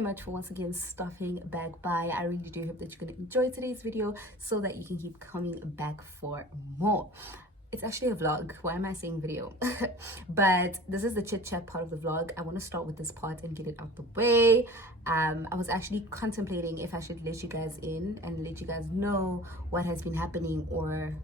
so much for once again stopping back by. I really do hope that you're going to enjoy today's video so that you can keep coming back for more. It's actually a vlog. Why am I saying video? But this is the chit chat part of the vlog. I want to start with this part and get it out the way. I was actually contemplating if I should let you guys in and let you guys know what has been happening, or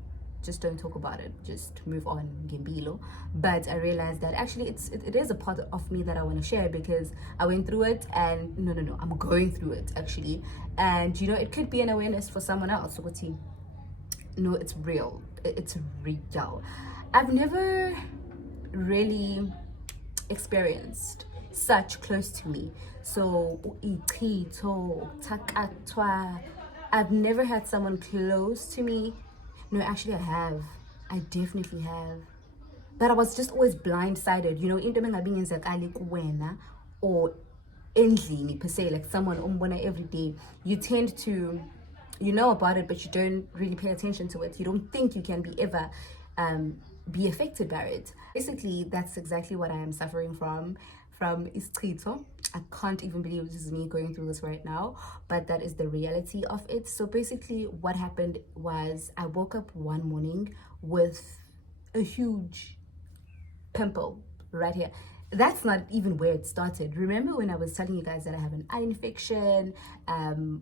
just don't talk about it, just move on, Gimbilo. But I realized that actually it is a part of me that I want to share, because I went through it, and no, I'm going through it actually, and you know, it could be an awareness for someone else. No, it's real. It's real. I've never really experienced such close to me. So isichitho, takatwa. I've never had someone close to me. No, actually I have. I definitely have. But I was just always blindsided. You know, into engenzakali kuwena or endlini per se, like someone umbona every day. You tend to, you know about it, but you don't really pay attention to it. You don't think you can be affected by it. Basically, that's exactly what I am suffering from isichitho. I can't even believe this is me going through this right now, but that is the reality of it. So basically what happened was I woke up one morning with a huge pimple right here. That's not even where it started. Remember when I was telling you guys that I have an eye infection,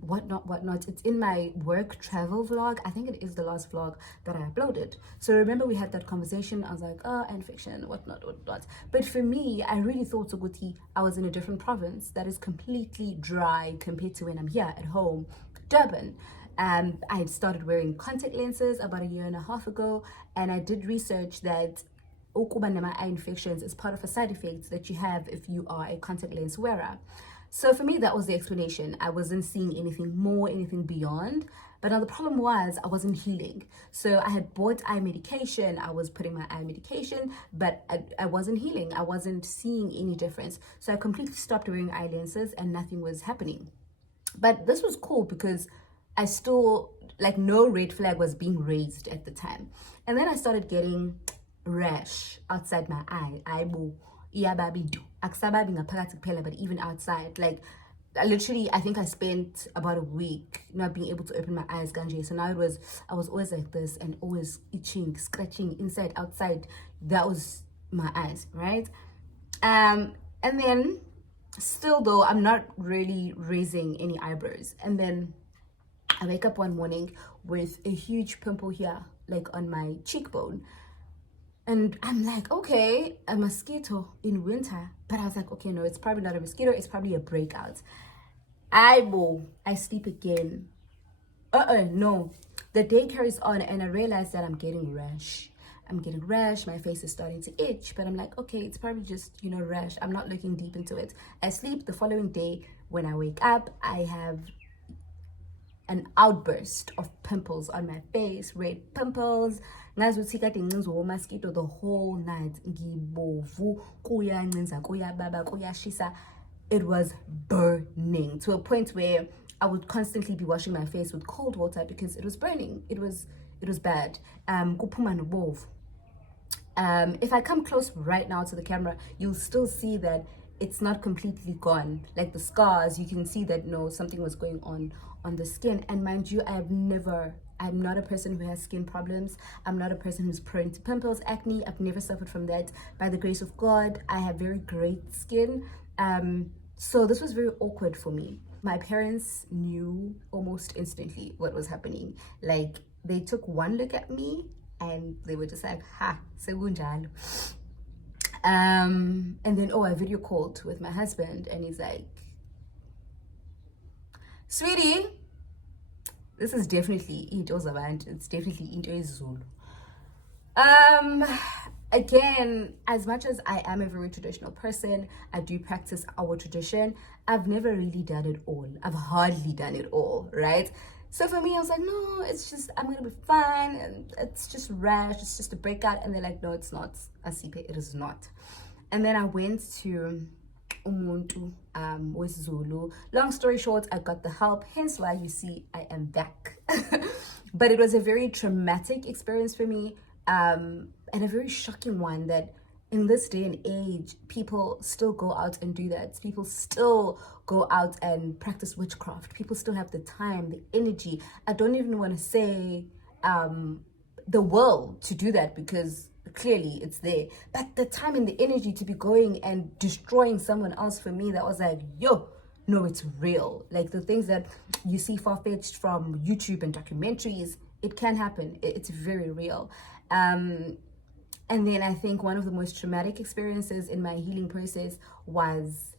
whatnot. It's in my work travel vlog. I think it is the last vlog that I uploaded. So remember we had that conversation. I was like, oh, eye infection, whatnot. But for me, I really thought Soguti, I was in a different province that is completely dry compared to when I'm here at home, Durban. I had started wearing contact lenses about a year and a half ago, and I did research that eye infections is part of a side effect that you have if you are a contact lens wearer. So for me, that was the explanation. I wasn't seeing anything more, anything beyond. But now the problem was I wasn't healing. So I had bought eye medication. I was putting my eye medication, but I wasn't healing. I wasn't seeing any difference. So I completely stopped wearing eye lenses and nothing was happening. But this was cool because I still, like, no red flag was being raised at the time. And then I started getting rash outside my eye. But even outside, like, literally, I think I spent about a week not being able to open my eyes, Ganji. So now I was always like this and always itching, scratching inside, outside. That was my eyes, right? And then still though, I'm not really raising any eyebrows. And then I wake up one morning with a huge pimple here, like on my cheekbone. And I'm like, okay, a mosquito in winter. But I was like, okay, no, it's probably not a mosquito. It's probably a breakout. I sleep again. No. The day carries on and I realize that I'm getting rash. My face is starting to itch. But I'm like, okay, it's probably just, you know, rash. I'm not looking deep into it. I sleep. The following day, when I wake up, I have an outburst of pimples on my face, red pimples. Mosquito the whole night. It was burning to a point where I would constantly be washing my face with cold water because it was burning. It was bad. If I come close right now to the camera, you'll still see that it's not completely gone. Like the scars, you can see that no, something was going on the skin. And mind you, I'm not a person who has skin problems. I'm not a person who's prone to pimples, acne. I've never suffered from that. By the grace of God, I have very great skin. So this was very awkward for me. My parents knew almost instantly what was happening. Like, they took one look at me and they were just like, ha, segunjalo. And then, I video called with my husband and he's like, sweetie, this is definitely into Zavant. It's definitely into Zulu. Again, as much as I am a very traditional person, I do practice our tradition. I've never really done it all. I've hardly done it all, right? So for me, I was like, no, it's just, I'm gonna be fine, and it's just rash, it's just a breakout. And they're like, no, it's not, Asipe, it is not. And then I went to umuntu with Zulu. Long story short, I got the help, hence why you see I am back. But it was a very traumatic experience for me, and a very shocking one that in this day and age, people still go out and do that. People still go out and practice witchcraft. People still have the time, the energy. I don't even want to say the will to do that, because clearly it's there. But the time and the energy to be going and destroying someone else, for me, that was like, yo, no, it's real. Like the things that you see far-fetched from YouTube and documentaries, it can happen. It's very real. And then I think one of the most traumatic experiences in my healing process was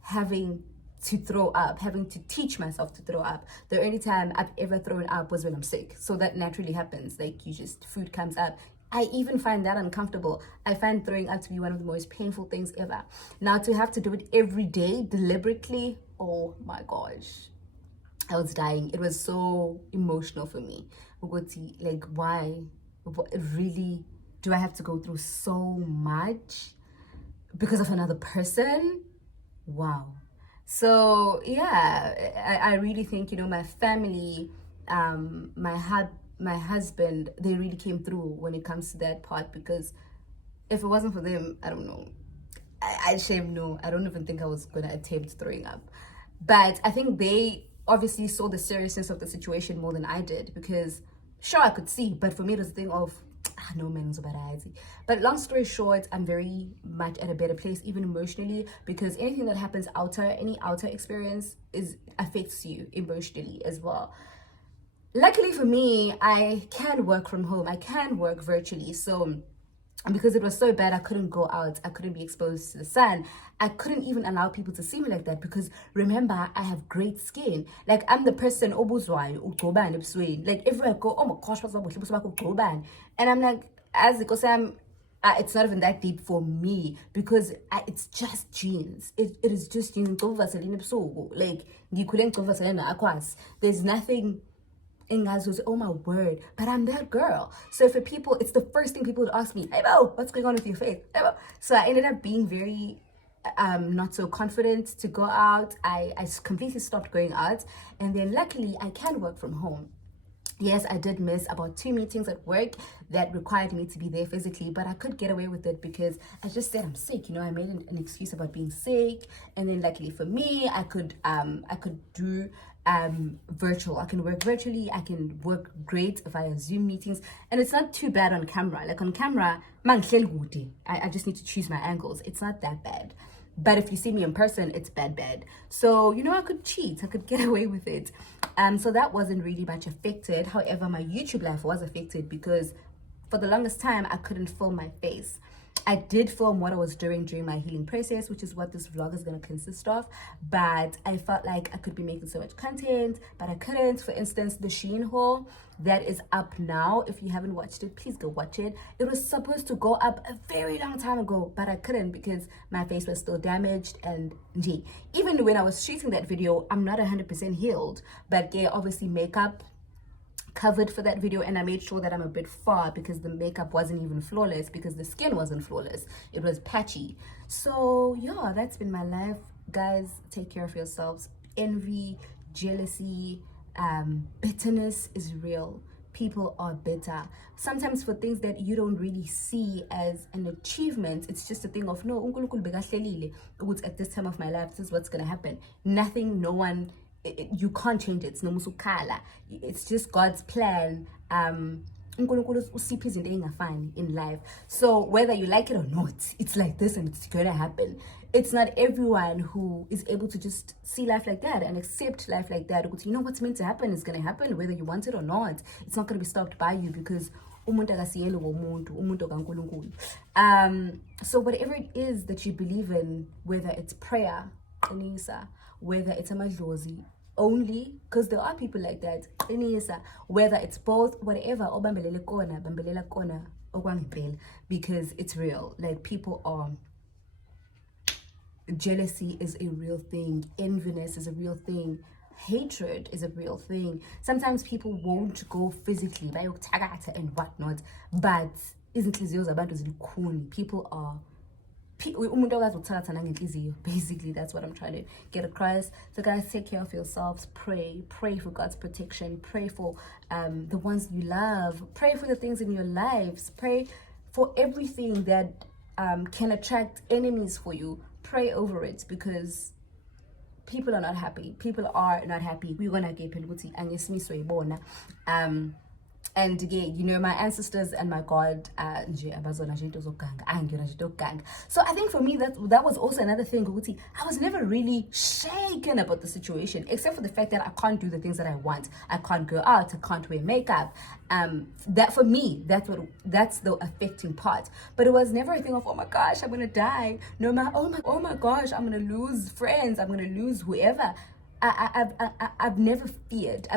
having to throw up, having to teach myself to throw up. The only time I've ever thrown up was when I'm sick. So that naturally happens. Like food comes up. I even find that uncomfortable. I find throwing up to be one of the most painful things ever. Now to have to do it every day, deliberately, oh my gosh. I was dying. It was so emotional for me. Like, why? Really? Do I have to go through so much because of another person? Wow. So yeah, I really think, my family, my husband, they really came through when it comes to that part, because if it wasn't for them, I don't know. I shame no. I don't even think I was gonna attempt throwing up. But I think they obviously saw the seriousness of the situation more than I did, because sure, I could see, but for me it was a thing of no man's variety. But long story short, I'm very much at a better place, even emotionally, because anything that happens any outer experience affects you emotionally as well. Luckily for me, I can work from home. I can work virtually. So because it was so bad, I couldn't go out. I couldn't be exposed to the sun. I couldn't even allow people to see me like that, because remember, I have great skin. Like, I'm the person, like everywhere I go, oh my gosh, and I'm like, as it goes, it's not even that deep for me, because it's just genes. It is just genes. Like, there's nothing. Was, oh my word, but I'm that girl. So for people, it's the first thing people would ask me, hey Bo, what's going on with your face? Hey, Bo. So I ended up being very not so confident to go out. I completely stopped going out, and then luckily I can work from home. Yes, I did miss about 2 meetings at work that required me to be there physically, but I could get away with it because I just said I'm sick. I made an excuse about being sick, and then luckily for me, I could do virtual. I can work virtually. I can work great via Zoom meetings, and it's not too bad on camera. Like on camera, I just need to choose my angles. It's not that bad. But if you see me in person, it's bad. So, I could cheat. I could get away with it. So that wasn't really much affected. However, my YouTube life was affected because for the longest time, I couldn't film my face. I did film what I was doing during my healing process, which is what this vlog is going to consist of. But I felt like I could be making so much content, but I couldn't. For instance, the Shein haul that is up now. If you haven't watched it, please go watch it. It was supposed to go up a very long time ago, but I couldn't because my face was still damaged. And even when I was shooting that video, I'm not 100% healed. But yeah, obviously makeup covered for that video, and I made sure that I'm a bit far because the makeup wasn't even flawless, because the skin wasn't flawless, it was patchy. So yeah, that's been my life, guys. Take care of yourselves. Envy, jealousy, bitterness is real. People are bitter sometimes for things that you don't really see as an achievement. It's just a thing of no, at this time of my life, this is what's gonna happen. Nothing, no one, you can't change it. It's just God's plan. In life. So whether you like it or not, it's like this and it's gonna happen. It's not everyone who is able to just see life like that and accept life like that. What's meant to happen is gonna happen, whether you want it or not. It's not gonna be stopped by you, because so whatever it is that you believe in, whether it's prayer, whether it's a madlozi, only because there are people like that, whether it's both, whatever, because it's real. Like, people are, jealousy is a real thing, enviness is a real thing, hatred is a real thing. Sometimes people won't go physically and whatnot, but people are, basically that's what I'm trying to get across. So guys, take care of yourselves. Pray for God's protection. Pray for the ones you love. Pray for the things in your lives. Pray for everything that can attract enemies for you, pray over it, because people are not happy. People are not happy. We're gonna get penalty and yes, me so and again, you know, my ancestors and my God, so I think for me that was also another thing. I was never really shaken about the situation, except for the fact that I can't do the things that I want. I can't go out, I can't wear makeup. That for me, that's the affecting part. But it was never a thing of, oh my gosh, I'm gonna die. No, oh my gosh, I'm gonna lose friends, I'm gonna lose whoever. I've never feared.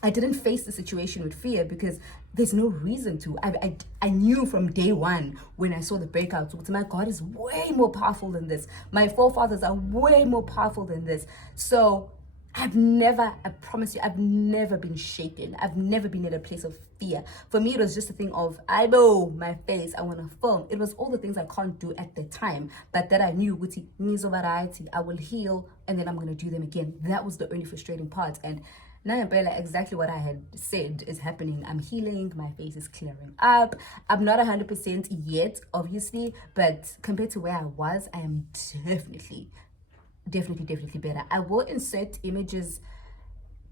I didn't face the situation with fear because there's no reason to. I knew from day one when I saw the breakouts, my God is way more powerful than this. My forefathers are way more powerful than this. So I promise you, I've never been shaken. I've never been in a place of fear. For me, it was just a thing of, I know my face, I want to film. It was all the things I can't do at the time, but that I knew, variety, I will heal, and then I'm going to do them again. That was the only frustrating part. And now, exactly what I had said is happening. I'm healing, my face is clearing up. I'm not 100% yet, obviously, but compared to where I was, I am definitely better. I will insert images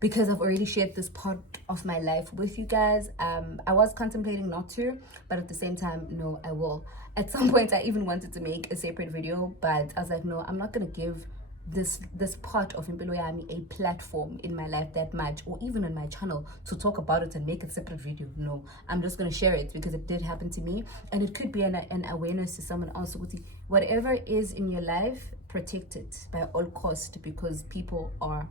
because I've already shared this part of my life with you guys. I was contemplating not to, but at the same time, no, I will. At some point, I even wanted to make a separate video, but I was like, no, I'm not going to give this part of Impilo Yami a platform in my life that much, or even on my channel, to talk about it and make a separate video. No, I'm just going to share it because it did happen to me, and it could be an awareness to someone else. Whatever is in your life, protect it by all cost, because people are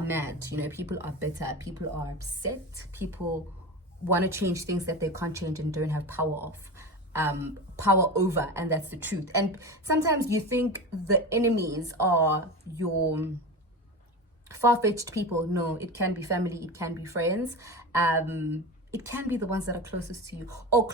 mad, you know, people are bitter, people are upset, people want to change things that they can't change and don't have power over, and that's the truth. And sometimes you think the enemies are your far-fetched people. No, it can be family, it can be friends, it can be the ones that are closest to you, or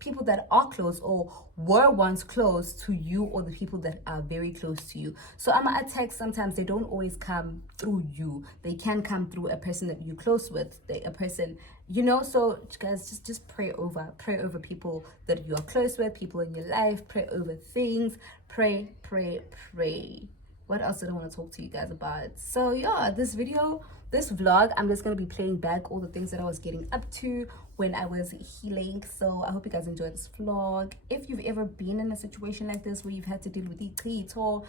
people that are close or were once close to you, or the people that are very close to you. So attacks, sometimes they don't always come through you. They can come through a person that you're close with, a person, you know. So guys, just pray over people that you are close with, people in your life. Pray over things. Pray. What else did I want to talk to you guys about? So yeah, this vlog, I'm just going to be playing back all the things that I was getting up to when I was healing. So I hope you guys enjoyed this vlog. If you've ever been in a situation like this where you've had to deal with isichitho,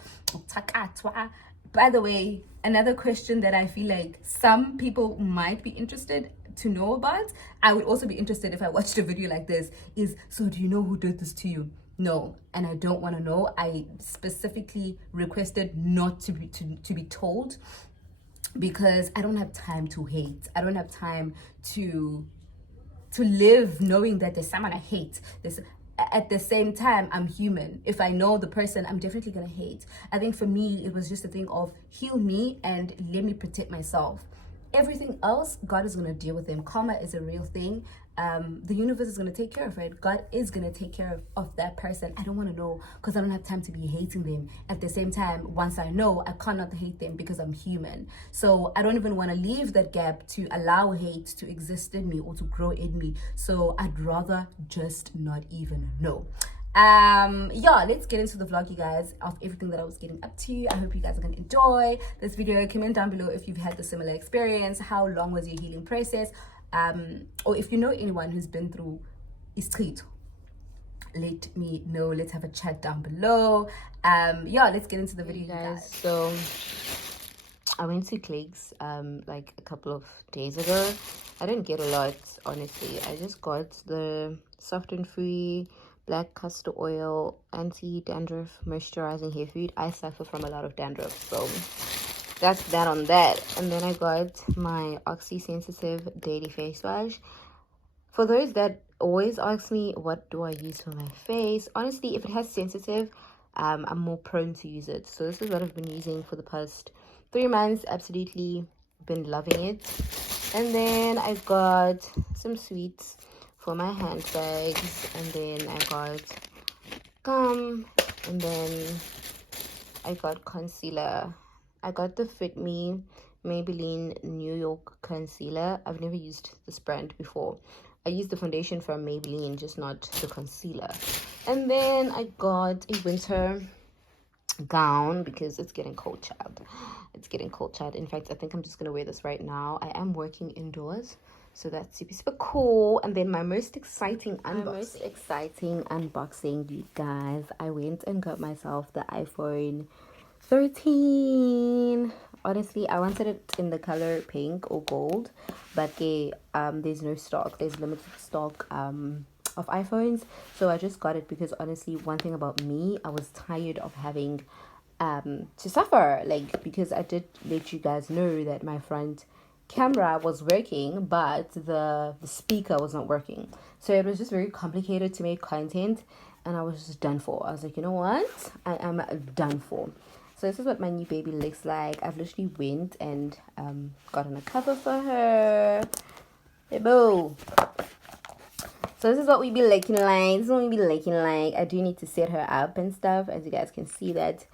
by the way, another question that I feel like some people might be interested to know about, I would also be interested if I watched a video like this, is, so do you know who did this to you? No, and I don't want to know. I specifically requested not to be told, because I don't have time to hate. I don't have time to live knowing that there's someone I hate. At the same time, I'm human. If I know the person, I'm definitely gonna hate. I think for me, it was just a thing of heal me and let me protect myself. Everything else, God is gonna deal with them. Karma is a real thing. The universe is going to take care of it. God is going to take care of that person. I don't want to know, because I don't have time to be hating them. At the same time, once I know, I cannot hate them because I'm human. So I don't even want to leave that gap to allow hate to exist in me or to grow in me. So I'd rather just not even know. Yeah, let's get into the vlog, you guys, of everything that I was getting up to. I hope you guys are going to enjoy this video. Comment down below if you've had the similar experience. How long was your healing process? Or if you know anyone who's been through isichitho, let me know. Let's have a chat down below. Yeah, let's get into the video, guys. So I went to Clegs like a couple of days ago. I didn't get a lot, honestly. I just got the soft and free black castor oil anti-dandruff moisturizing hair food. I suffer from a lot of dandruff, so that's that on that. And then I got my Oxy Sensitive Daily Face Wash. For those that always ask me, what do I use for my face? Honestly, if it has sensitive, I'm more prone to use it. So this is what I've been using for the past 3 months. Absolutely been loving it. And then I got some sweets for my handbags. And then I got gum. And then I got concealer. I got the Fit Me Maybelline New York concealer. I've never used this brand before, I used the foundation from Maybelline, just not the concealer. And then I got a winter gown because it's getting cold, child. It's getting cold, child. In fact, I think I'm just gonna wear this right now. I am working indoors, so that's super cool. And then my most exciting unboxing, you guys, I went and got myself the iPhone 13. Honestly, I wanted it in the color pink or gold, but there's no stock. There's limited stock of iPhones, so I just got it because honestly, one thing about me, I was tired of having to suffer, like, because I did let you guys know that my front camera was working, but the speaker was not working, so it was just very complicated to make content, and I was just done for. I was like, you know what, I am done for. So this is what my new baby looks like. I've literally went and gotten a cover for her. Hey, boo. So this is what we be looking like. This is what we be looking like. I do need to set her up and stuff. As you guys can see that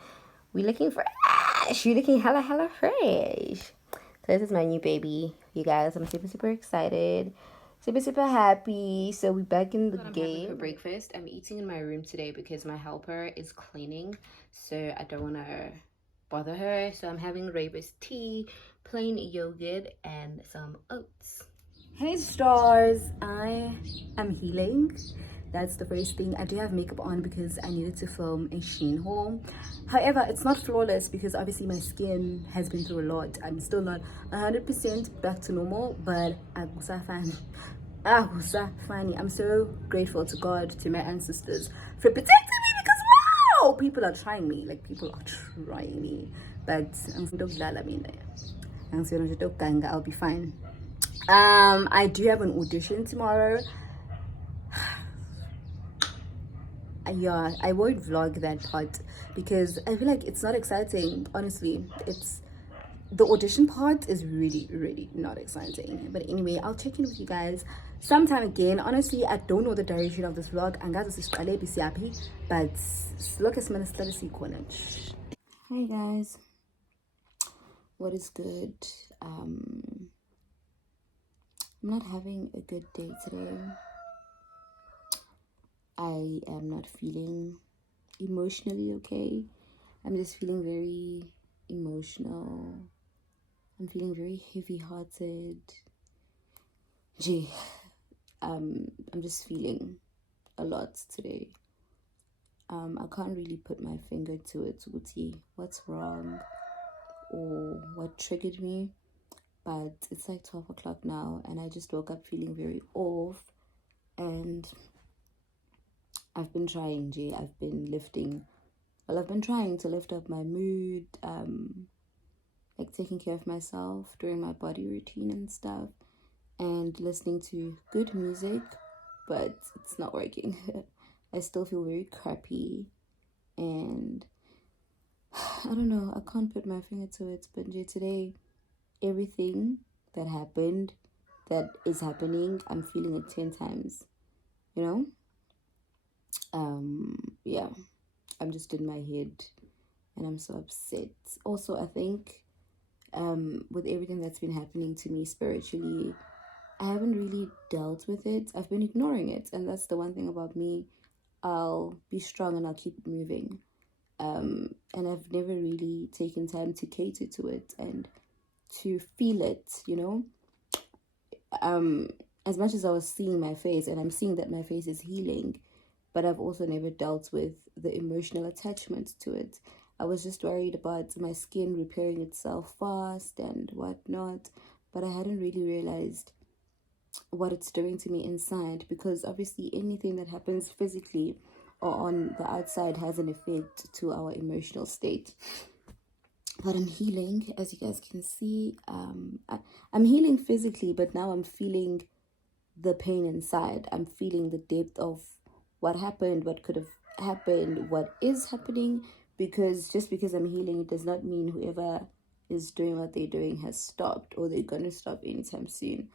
we're looking fresh. We're looking hella fresh. So this is my new baby, you guys. I'm super excited. Super happy. So we're back in the game. For breakfast, I'm eating in my room today because my helper is cleaning. So I don't want to bother her. So I'm having rooibos tea, plain yogurt, and some oats. Hey stars, I am healing. That's the first thing. I do have makeup on because I needed to film a Shein haul. However, it's not flawless because obviously my skin has been through a lot. I'm still not 100% back to normal, but I'm so grateful to God, to my ancestors for protecting me, because wow, people are trying me. Like, people are trying me. But I'll be fine. I do have an audition tomorrow. Yeah, I won't vlog that part because I feel like it's not exciting. Honestly, it's the audition part is really not exciting. But anyway, I'll check in with you guys sometime again. Honestly, I don't know the direction of this vlog, and guys, this is happy, but look as corner. Hi guys, what is good? I'm not having a good day today. I am not feeling emotionally okay. I'm just feeling very emotional. I'm feeling very heavy-hearted. Gee, I'm just feeling a lot today. I can't really put my finger to it, what's wrong or what triggered me, but it's like 12 o'clock now, and I just woke up feeling very off, and I've been trying, I've been trying to lift up my mood, like taking care of myself, doing my body routine and stuff, and listening to good music, but it's not working. I still feel very crappy, and I don't know, I can't put my finger to it, but today, everything that happened, that is happening, I'm feeling it 10 times, you know? Yeah, I'm just in my head, and I'm so upset. Also, I think, with everything that's been happening to me spiritually, I haven't really dealt with it. I've been ignoring it, and that's the one thing about me. I'll be strong and I'll keep it moving. And I've never really taken time to cater to it and to feel it, you know. As much as I was seeing my face, and I'm seeing that my face is healing, but I've also never dealt with the emotional attachment to it. I was just worried about my skin repairing itself fast and whatnot, but I hadn't really realized what it's doing to me inside, because obviously anything that happens physically or on the outside has an effect to our emotional state. But I'm healing, as you guys can see. I'm healing physically, but now I'm feeling the pain inside. I'm feeling the depth of what happened, what could have happened, what is happening, because just because I'm healing, it does not mean whoever is doing what they're doing has stopped or they're gonna stop anytime soon.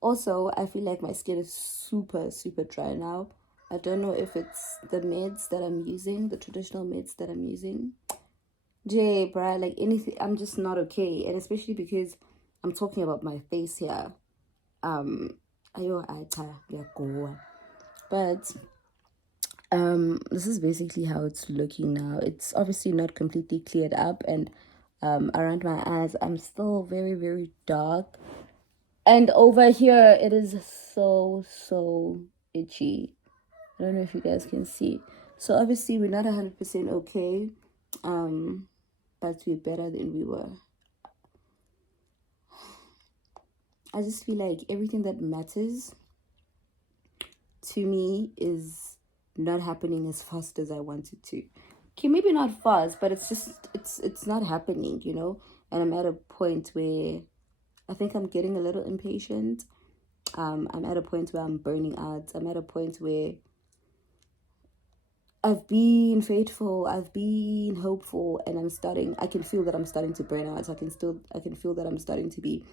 Also, I feel like my skin is super dry now. I don't know if it's the meds that I'm using, the traditional meds that I'm using. Bruh, like anything, I'm just not okay. And especially because I'm talking about my face here. ayo go. But this is basically how it's looking now. It's obviously not completely cleared up, and around my eyes I'm still very, very dark, and over here it is so itchy. I don't know if you guys can see. So obviously we're not 100% okay, but we're better than we were. I just feel like everything that matters to me is not happening as fast as I want it to. Okay, maybe not fast, but it's not happening, you know. And I'm at a point where I think I'm getting a little impatient. I'm at a point where I'm burning out. I'm at a point where I've been faithful, I've been hopeful, and I can feel that I'm starting to burn out. I can feel that I'm starting to be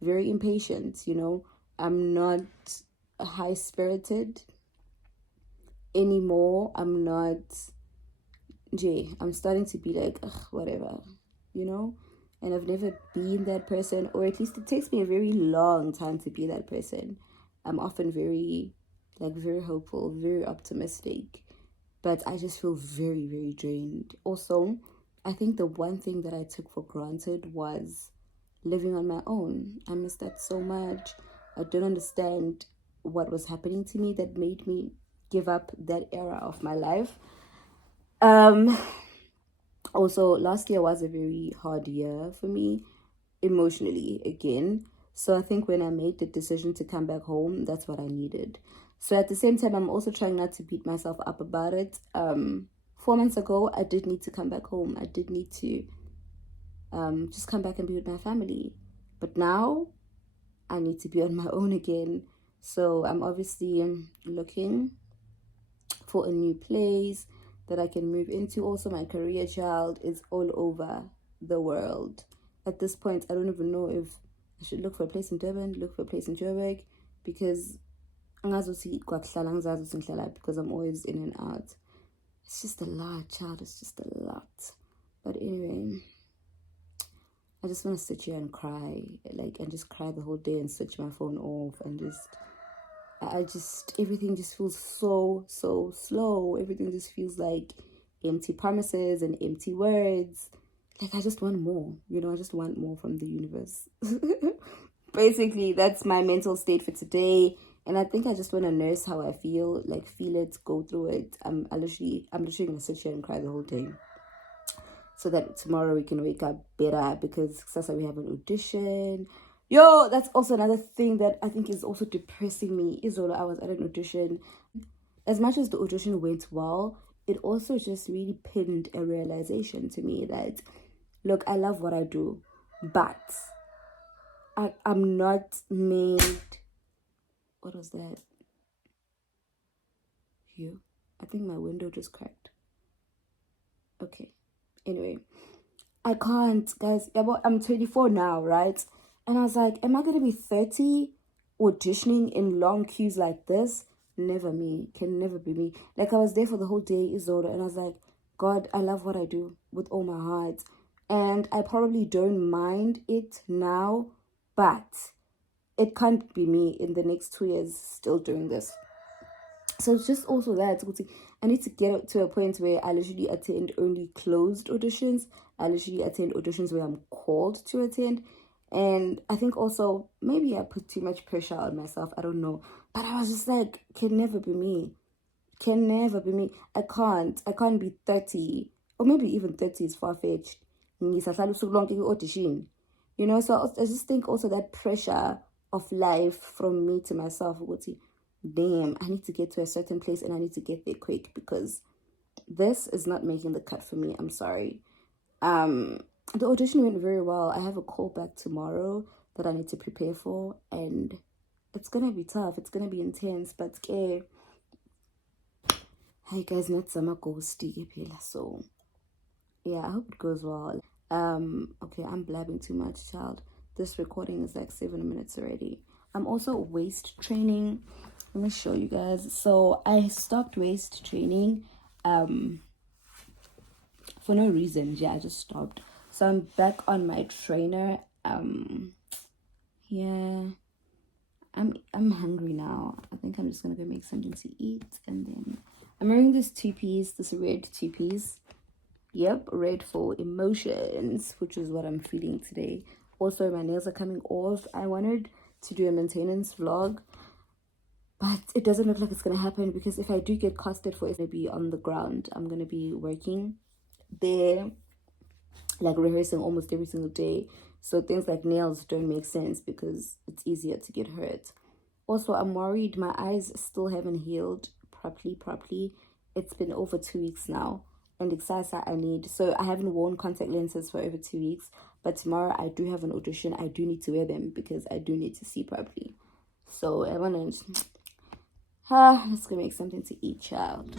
very impatient, you know. I'm not high spirited anymore. I'm starting to be like, ugh, whatever, you know. And I've never been that person, or at least it takes me a very long time to be that person. I'm often very hopeful, very optimistic, but I just feel very, very drained. Also, I think the one thing that I took for granted was living on my own. I miss that so much. I don't understand what was happening to me that made me give up that era of my life. Also, last year was a very hard year for me emotionally again. So I think when I made the decision to come back home, that's what I needed. So at the same time, I'm also trying not to beat myself up about it. 4 months ago, I did need to come back home. I did need to just come back and be with my family. But now, I need to be on my own again. So I'm obviously looking for a new place that I can move into. Also, my career child is all over the world. At this point, I don't even know if I should look for a place in Durban, look for a place in Joburg, because because I'm always in and out. It's just a lot, child. It's just a lot. But anyway, I just want to sit here and cry, and just cry the whole day and switch my phone off and everything just feels so slow. Everything just feels like empty promises and empty words. I just want more, I just want more from the universe. Basically, that's my mental state for today. And I think I just want to nurse how I feel, feel it, go through it. I'm literally going to sit here and cry the whole day, so that tomorrow we can wake up better, because Sasa, we have an audition. Yo, that's also another thing that I think is also depressing me. Izola, I was at an audition. As much as the audition went well, it also just really pinned a realization to me that, look, I love what I do, but I'm not made... What was that? You? I think my window just cracked. Okay. Anyway, I can't, guys. I'm 24 now, right? And I was like, am I going to be 30 auditioning in long queues like this? Never me. Can never be me. I was there for the whole day, Isoda, and I was like, God, I love what I do with all my heart. And I probably don't mind it now, but it can't be me in the next 2 years still doing this. So it's just also that I need to get to a point where I literally attend only closed auditions. I literally attend auditions where I'm called to attend. And I think also maybe I put too much pressure on myself. I don't know. But I was just like, can never be me. Can never be me. I can't be 30. Or maybe even 30 is far-fetched. Audition. So I just think also that pressure of life from me to myself, damn, I need to get to a certain place and I need to get there quick, because this is not making the cut for me. I'm sorry. The audition went very well. I have a call back tomorrow that I need to prepare for, and it's gonna be tough. It's gonna be intense, but hey guys, not summer ghosty, so yeah, I hope it goes well. Okay, I'm blabbing too much, child. This recording is 7 minutes already. I'm also waist training. Let me show you guys. So I stopped waist training for no reason. Yeah, I just stopped. So I'm back on my trainer. Yeah, I'm hungry now. I think I'm just gonna go make something to eat, and then I'm wearing this two-piece, this red two-piece. Yep, red for emotions, which is what I'm feeling today. Also, my nails are coming off. I wanted to do a maintenance vlog, but it doesn't look like it's gonna happen because if I do get casted for, it's gonna be on the ground. I'm gonna be working there, like rehearsing almost every single day. So things like nails don't make sense because it's easier to get hurt. Also, I'm worried my eyes still haven't healed properly. It's been over 2 weeks now, and excited I need. So I haven't worn contact lenses for over 2 weeks, but tomorrow I do have an audition. I do need to wear them because I do need to see properly. So I wanna let's go make something to eat, child.